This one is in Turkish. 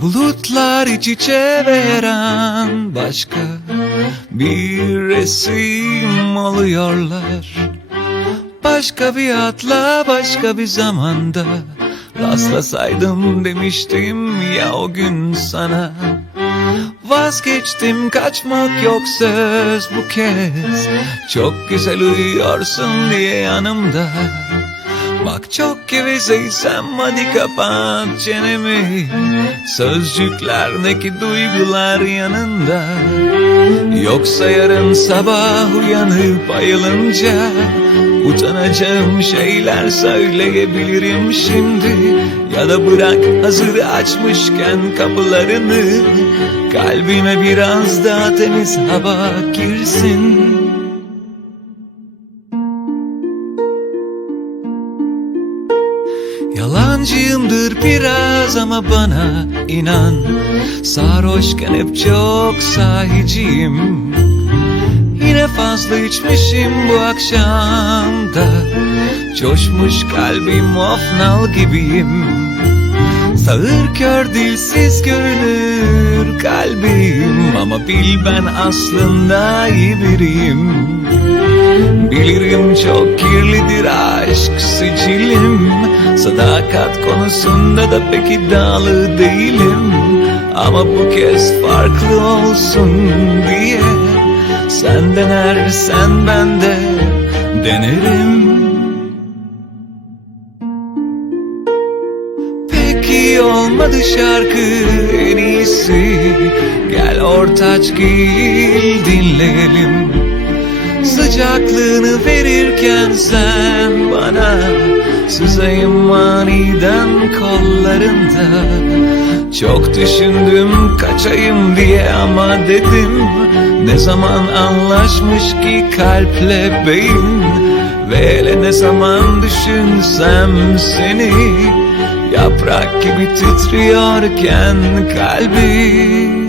Bulutlar iç içe veren başka bir resim oluyorlar. Başka bir atla başka bir zamanda rastlasaydım demiştim ya o gün sana. Vazgeçtim kaçmak yok söz bu kez. Çok güzel uyuyorsun diye yanımda. Bak çok gevezeysem hadi kapat çenemi. Sözcükler ne ki duygular yanında. Yoksa yarın sabah uyanıp ayılınca Utanacağım şeyler söyleyebilirim şimdi. Ya da bırak hazır açmışken kapılarını. Kalbime biraz daha temiz hava girsin. Yalancıyımdır biraz ama bana inan. Sarhoşken hep çok sahiciyim Yine fazla içmişim bu akşam da Coşmuş kalbim of nal gibiyim. Sağır kör dilsiz görünür kalbim. Ama bil ben aslında iyi biriyim. Bilirim çok kirlidir aşk sicilim. Sadakat konusunda da pek iddialı değilim. Ama bu kez farklı olsun diye Sen ben de denerim. Peki olmadı şarkı en iyisi. Gel ortaç gil dinleyelim. Sıcaklığını verirken sen bana Sızayım aniden kollarında. Çok düşündüm kaçayım diye ama dedim Ne zaman anlaşmış ki kalple beyin? Ve hele ne zaman düşünsem seni? Yaprak gibi titriyorken kalbim